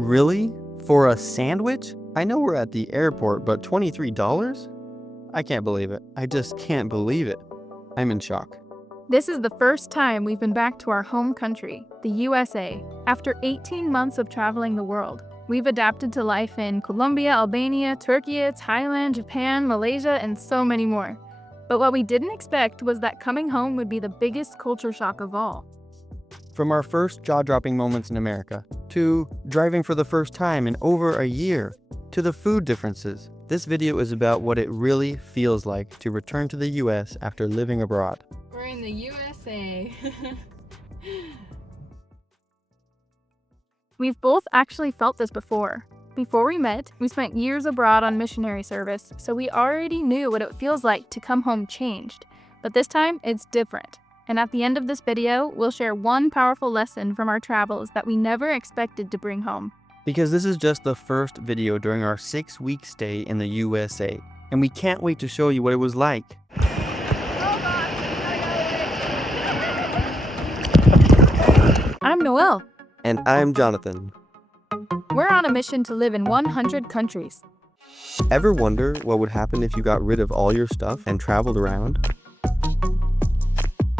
Really? For a sandwich? I know we're at the airport, but $23? I can't believe it. I just can't believe it. I'm in shock. This is the first time we've been back to our home country, the USA, after 18 months of traveling the world. We've adapted to life in Colombia, Albania, Türkiye, Thailand, Japan, Malaysia, and so many more. But what we didn't expect was that coming home would be the biggest culture shock of all. From our first jaw-dropping moments in America, to driving for the first time in over a year, to the food differences, this video is about what it really feels like to return to the US after living abroad. We're in the USA. We've both actually felt this before. Before we met, we spent years abroad on missionary service, so we already knew what it feels like to come home changed. But this time, it's different. And at the end of this video, we'll share one powerful lesson from our travels that we never expected to bring home. Because this is just the first video during our 6-week stay in the USA, and we can't wait to show you what it was like. I'm Noelle. And I'm Jonathan. We're on a mission to live in 100 countries. Ever wonder what would happen if you got rid of all your stuff and traveled around?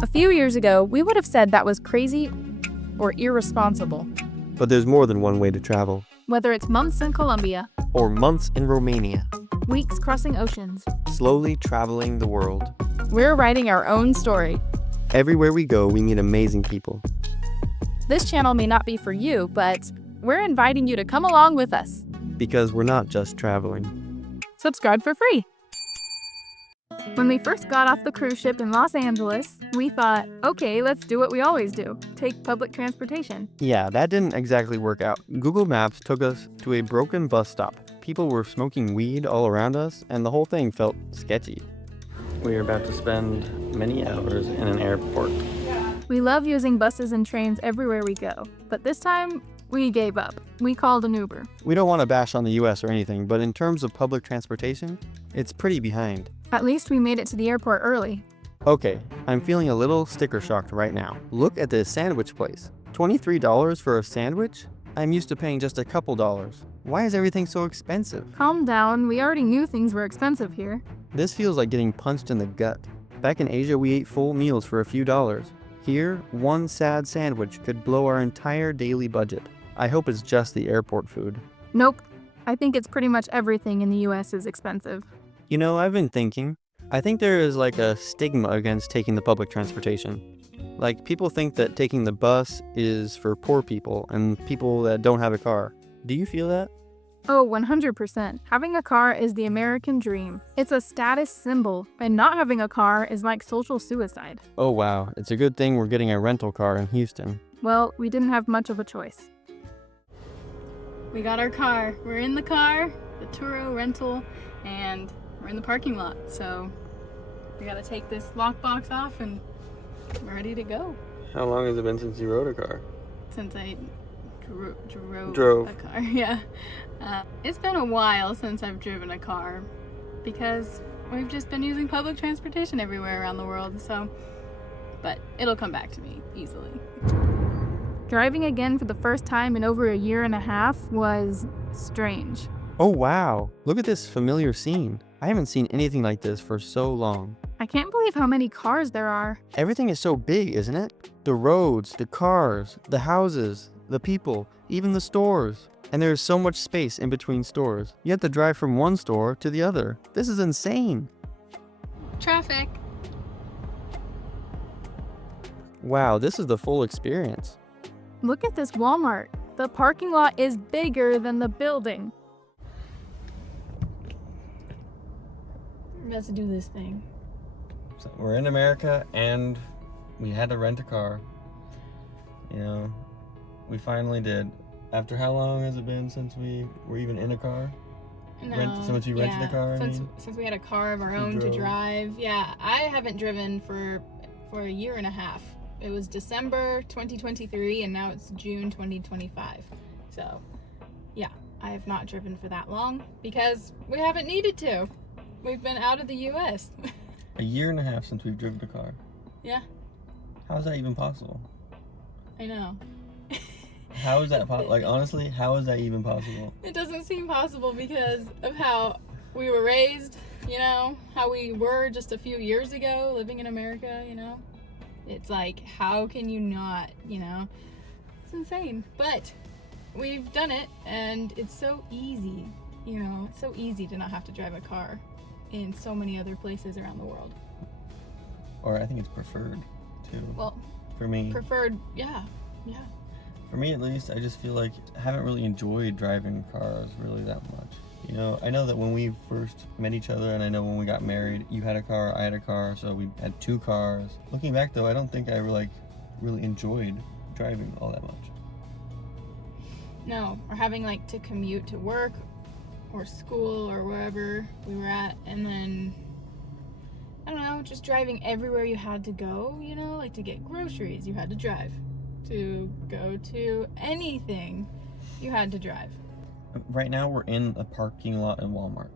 A few years ago, we would have said that was crazy or irresponsible. But there's more than one way to travel. Whether it's months in Colombia, Or months in Romania. weeks crossing oceans, Slowly traveling the world. we're writing our own story. Everywhere we go, we meet amazing people. This channel may not be for you, but we're inviting you to come along with us. Because we're not just traveling. Subscribe for free. When we first got off the cruise ship in Los Angeles, we thought, okay, let's do what we always do, take public transportation. Yeah, that didn't exactly work out. Google Maps took us to a broken bus stop. People were smoking weed all around us, and the whole thing felt sketchy. We are about to spend many hours in an airport. We love using buses and trains everywhere we go, but this time, we gave up. We called an Uber. We don't want to bash on the US or anything, but in terms of public transportation, it's pretty behind. At least we made it to the airport early. Okay, I'm feeling a little sticker shocked right now. Look at this sandwich place. $23 for a sandwich? I'm used to paying just a couple dollars. Why is everything so expensive? Calm down, we already knew things were expensive here. This feels like getting punched in the gut. Back in Asia, we ate full meals for a few dollars. Here, one sad sandwich could blow our entire daily budget. I hope it's just the airport food. Nope. I think it's pretty much everything in the US is expensive. You know, I've been thinking. I think there is like a stigma against taking the public transportation. Like, people think that taking the bus is for poor people and people that don't have a car. Do you feel that? Oh, 100%. Having a car is the American dream. It's a status symbol, and not having a car is like social suicide. Oh wow, it's a good thing we're getting a rental car in Houston. Well, we didn't have much of a choice. We got our car. We're in the car, the Turo rental, and we're in the parking lot. So we gotta take this lockbox off and we're ready to go. How long has it been since you rode a car? Since I Drove. a car, yeah. It's been a while since I've driven a car because we've just been using public transportation everywhere around the world, so, but it'll come back to me easily. Driving again for the first time in over a year and a half was strange. Oh wow, look at this familiar scene. I haven't seen anything like this for so long. I can't believe how many cars there are. Everything is so big, isn't it? The roads, the cars, the houses, the people, even the stores. And there's so much space in between stores. You have to drive from one store to the other. This is insane. Traffic. Wow, this is the full experience. Look at this Walmart. The parking lot is bigger than the building. We're about to do this thing. So we're in America and we had to rent a car. You know, we finally did. After how long has it been since we were even in a car? Since you rented a car? Since we had a car of our own to drive. Yeah, I haven't driven for a year and a half. It was December 2023 and now it's June 2025. So, yeah, I have not driven for that long because we haven't needed to. We've been out of the US. A year and a half since we've driven a car. Yeah. How is that even possible? I know. How is that like, honestly, how is that even possible? It doesn't seem possible because of how we were raised, you know, how we were just a few years ago living in America, you know. It's like, how can you not, you know? It's insane. But we've done it, and it's so easy, you know. It's so easy to not have to drive a car in so many other places around the world. Or I think it's preferred too. Well, for me. Preferred, yeah. For me, at least, I just feel like I haven't really enjoyed driving cars really that much. You know, I know that when we first met each other, and I know when we got married, you had a car, I had a car, so we had 2 cars. Looking back, though, I don't think I really enjoyed driving all that much. No, or having like to commute to work or school or wherever we were at, and then I don't know, just driving everywhere you had to go, you know, like to get groceries, you had to drive. To go to anything, you had to drive. Right now, we're in a parking lot in Walmart.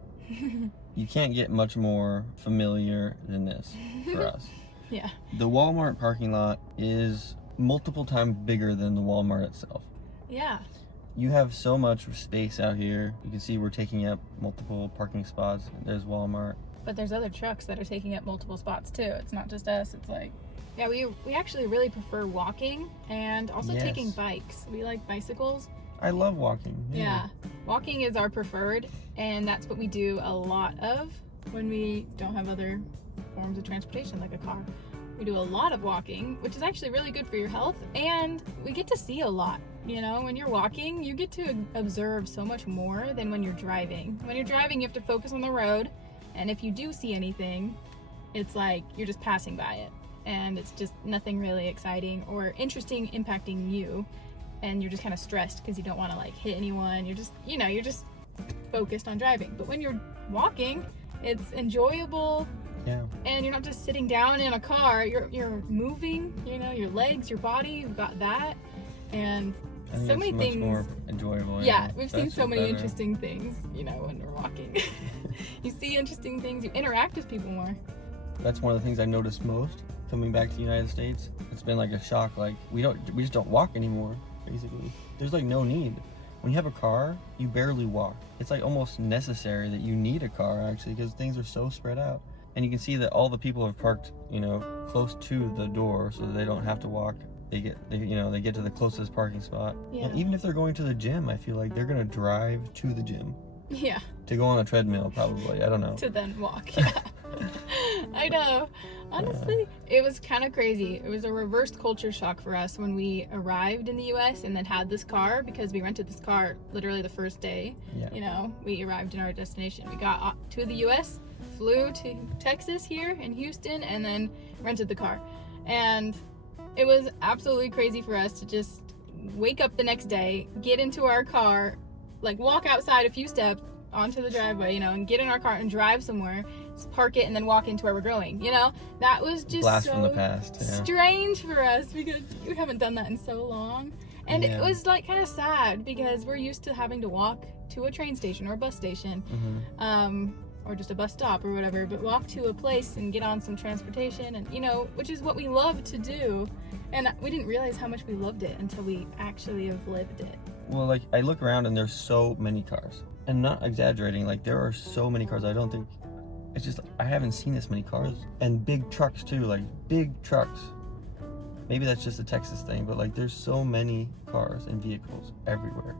You can't get much more familiar than this for us. Yeah. The Walmart parking lot is multiple times bigger than the Walmart itself. Yeah. You have so much space out here. You can see we're taking up multiple parking spots. There's Walmart. But there's other trucks that are taking up multiple spots too. It's not just us. It's like, yeah, we actually really prefer walking and also taking bikes. We like bicycles. I love walking. Yeah. Walking is our preferred, and that's what we do a lot of when we don't have other forms of transportation like a car. We do a lot of walking, which is actually really good for your health, and we get to see a lot. You know, when you're walking, you get to observe so much more than when you're driving. When you're driving, you have to focus on the road, and if you do see anything, it's like you're just passing by it, and it's just nothing really exciting or interesting impacting you, and you're just kind of stressed because you don't want to like hit anyone. You're just, you know, you're just focused on driving. But when you're walking, it's enjoyable. Yeah. And you're not just sitting down in a car. You're moving, you know, your legs, your body, you've got that. And I think so many things more enjoyable. Yeah, we've seen so many interesting things, you know, when we're walking. You see interesting things, you interact with people more. That's one of the things I noticed most coming back to the United States. It's been like a shock. Like we just don't walk anymore, basically. There's like no need. When you have a car, you barely walk. It's like almost necessary that you need a car actually, because things are so spread out. And you can see that all the people have parked, you know, close to the door so that they don't have to walk. They get to the closest parking spot. Yeah. And even if they're going to the gym, I feel like they're gonna drive to the gym. Yeah. To go on a treadmill, probably. I don't know. To then walk. Yeah. I know. Honestly, it was kind of crazy. It was a reversed culture shock for us when we arrived in the U.S. and then had this car, because we rented this car literally the first day. Yeah. You know, we arrived in our destination. We got to the U.S., flew to Texas here in Houston, and then rented the car. And it was absolutely crazy for us to just wake up the next day, get into our car, like walk outside a few steps onto the driveway, you know, and get in our car and drive somewhere, park it, and then walk into where we're going. You know, that was just blast so from the past. Yeah. strange for us because we haven't done that in so long. And it was like kind of sad because we're used to having to walk to a train station or a bus station. Or just a bus stop or whatever, but walk to a place and get on some transportation, and you know, which is what we love to do. And we didn't realize how much we loved it until we actually have lived it. Well, like I look around and there's so many cars, and not exaggerating, like there are so many cars. I don't think it's just I haven't seen this many cars, and big trucks too, like big trucks. Maybe that's just a Texas thing, but like there's so many cars and vehicles everywhere.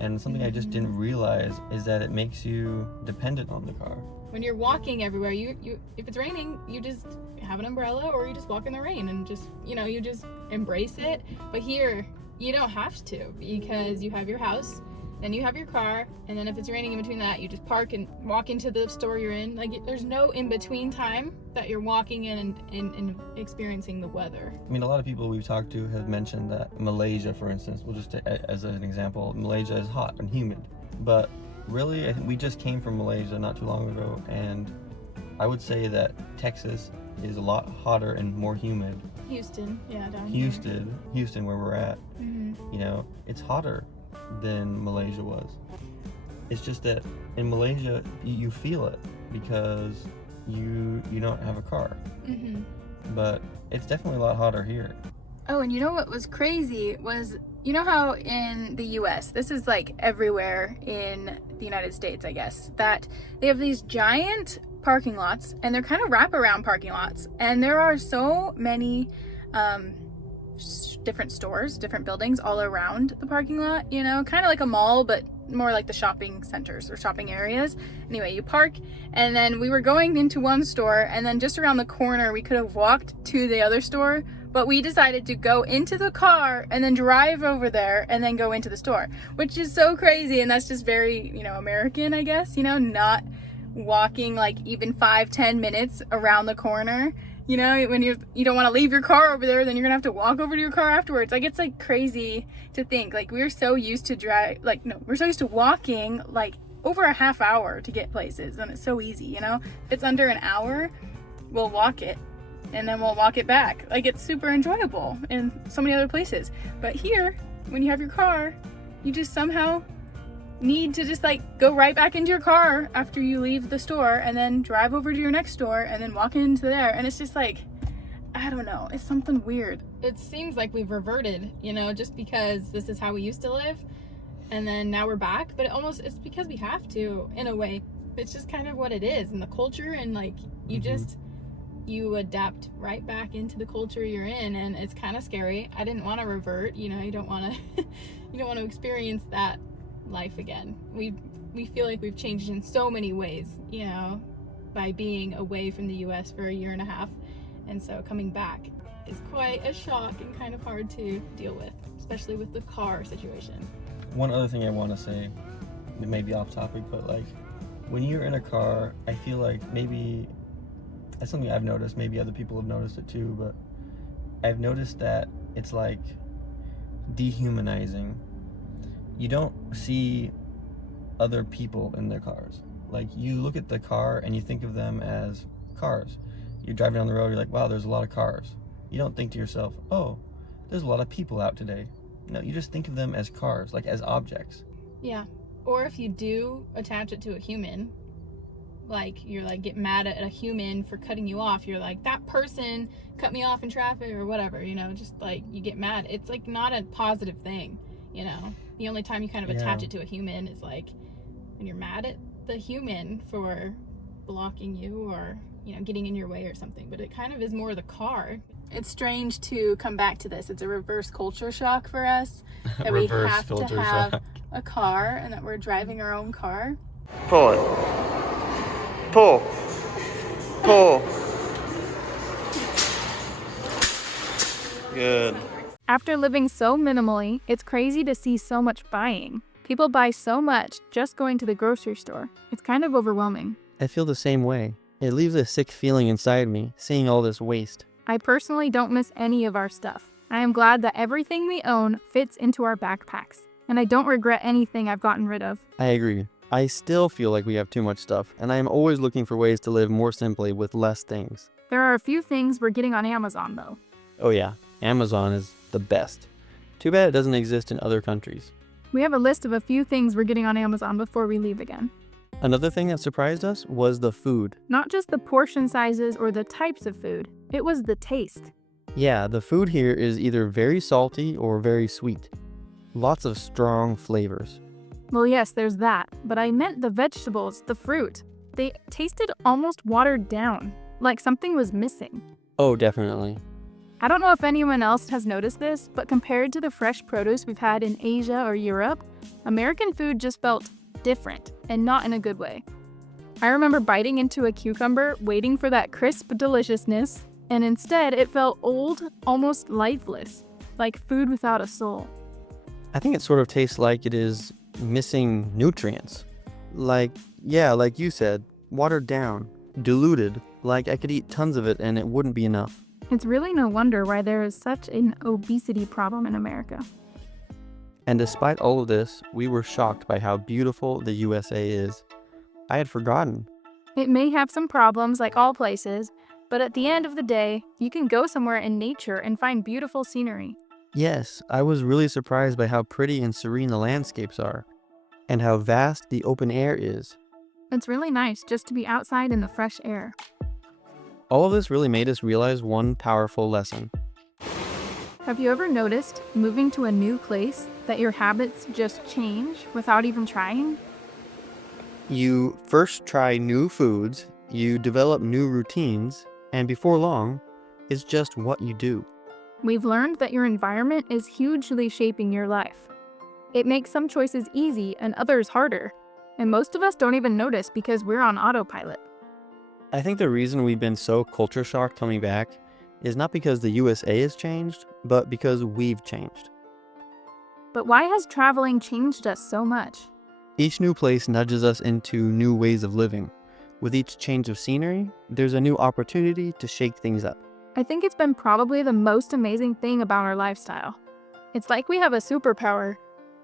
And something I just didn't realize is that it makes you dependent on the car. When you're walking everywhere, you if it's raining, you just have an umbrella or you just walk in the rain and just, you know, you just embrace it. But here, you don't have to, because you have your house, then you have your car, and then if it's raining in between that, you just park and walk into the store you're in. Like, there's no in-between time that you're walking in and experiencing the weather. I mean, a lot of people we've talked to have mentioned that Malaysia, for instance, we'll just take as an example, Malaysia is hot and humid. But really, I think we just came from Malaysia not too long ago, and I would say that Texas is a lot hotter and more humid. Houston, yeah, down Houston, where we're at, you know, it's hotter than Malaysia was. It's just that in Malaysia you feel it because you don't have a car. But it's definitely a lot hotter here. Oh, and you know what was crazy was, you know how in the US, this is like everywhere in the United States, I guess, that they have these giant parking lots, and they're kind of wraparound parking lots, and there are so many different stores, different buildings all around the parking lot, you know, kind of like a mall, but more like the shopping centers or shopping areas. Anyway, you park, and then we were going into one store, and then just around the corner we could have walked to the other store, but we decided to go into the car and then drive over there and then go into the store, which is so crazy. And that's just very, you know, American, I guess, you know, not walking like even 5-10 minutes around the corner. You know, when you don't want to leave your car over there, then you're gonna have to walk over to your car afterwards. Like, it's like crazy to think. Like, we're so used to we're so used to walking like over a half hour to get places, and it's so easy, you know. If it's under an hour, we'll walk it, and then we'll walk it back. Like, it's super enjoyable in so many other places. But here, when you have your car, you just somehow need to just like go right back into your car after you leave the store, and then drive over to your next store, and then walk into there. And it's just like, I don't know, it's something weird. It seems like we've reverted, you know, just because this is how we used to live, and then now we're back. But it's because we have to, in a way. It's just kind of what it is, and the culture, and like you adapt right back into the culture you're in, and it's kind of scary. I didn't want to revert, you know. You don't want to experience that life again. We feel like we've changed in so many ways, you know, by being away from the US for a year and a half, and so coming back is quite a shock and kind of hard to deal with, especially with the car situation. One other thing I want to say, it may be off topic, but like when you're in a car, I feel like maybe that's something I've noticed, maybe other people have noticed it too, but I've noticed that it's like dehumanizing. You don't see other people in their cars. Like, you look at the car and you think of them as cars. You're driving down the road, you're like, wow, there's a lot of cars. You don't think to yourself, oh, there's a lot of people out today. No, you just think of them as cars, like as objects. Yeah. Or if you do attach it to a human, like you're like get mad at a human for cutting you off, you're like, that person cut me off in traffic or whatever, you know, just like you get mad. It's like not a positive thing, you know. The only time you kind of attach it to a human is like when you're mad at the human for blocking you or, you know, getting in your way or something. But it kind of is more the car. It's strange to come back to this. It's a reverse culture shock for us that we have to have a car and that we're driving our own car. Pull it. Pull. Pull. Good. After living so minimally, it's crazy to see so much buying. People buy so much just going to the grocery store. It's kind of overwhelming. I feel the same way. It leaves a sick feeling inside me, seeing all this waste. I personally don't miss any of our stuff. I am glad that everything we own fits into our backpacks, and I don't regret anything I've gotten rid of. I agree. I still feel like we have too much stuff, and I am always looking for ways to live more simply with less things. There are a few things we're getting on Amazon, though. Oh yeah, Amazon is the best. Too bad it doesn't exist in other countries. We have a list of a few things we're getting on Amazon before we leave again. Another thing that surprised us was the food. Not just the portion sizes or the types of food, it was the taste. Yeah, the food here is either very salty or very sweet. Lots of strong flavors. Well, yes, there's that, but I meant the vegetables, the fruit. They tasted almost watered down, like something was missing. Oh, definitely. I don't know if anyone else has noticed this, but compared to the fresh produce we've had in Asia or Europe, American food just felt different, and not in a good way. I remember biting into a cucumber, waiting for that crisp deliciousness, and instead it felt old, almost lifeless, like food without a soul. I think it sort of tastes like it is missing nutrients. Like you said, watered down, diluted, like I could eat tons of it and it wouldn't be enough. It's really no wonder why there is such an obesity problem in America. And despite all of this, we were shocked by how beautiful the USA is. I had forgotten. It may have some problems like all places, but at the end of the day, you can go somewhere in nature and find beautiful scenery. Yes, I was really surprised by how pretty and serene the landscapes are, and how vast the open air is. It's really nice just to be outside in the fresh air. All of this really made us realize one powerful lesson. Have you ever noticed moving to a new place that your habits just change without even trying? You first try new foods, you develop new routines, and before long, it's just what you do. We've learned that your environment is hugely shaping your life. It makes some choices easy and others harder, and most of us don't even notice because we're on autopilot. I think the reason we've been so culture shocked coming back is not because the USA has changed, but because we've changed. But why has traveling changed us so much? Each new place nudges us into new ways of living. With each change of scenery, there's a new opportunity to shake things up. I think it's been probably the most amazing thing about our lifestyle. It's like we have a superpower.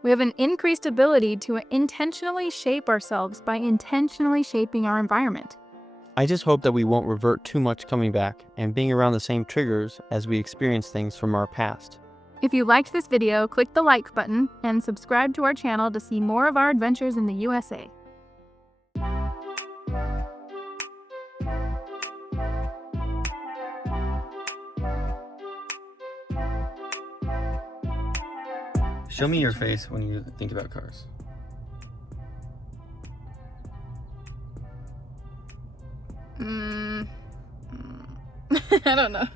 We have an increased ability to intentionally shape ourselves by intentionally shaping our environment. I just hope that we won't revert too much coming back and being around the same triggers as we experience things from our past. If you liked this video, click the like button and subscribe to our channel to see more of our adventures in the USA. Show me your face when you think about cars. I don't know.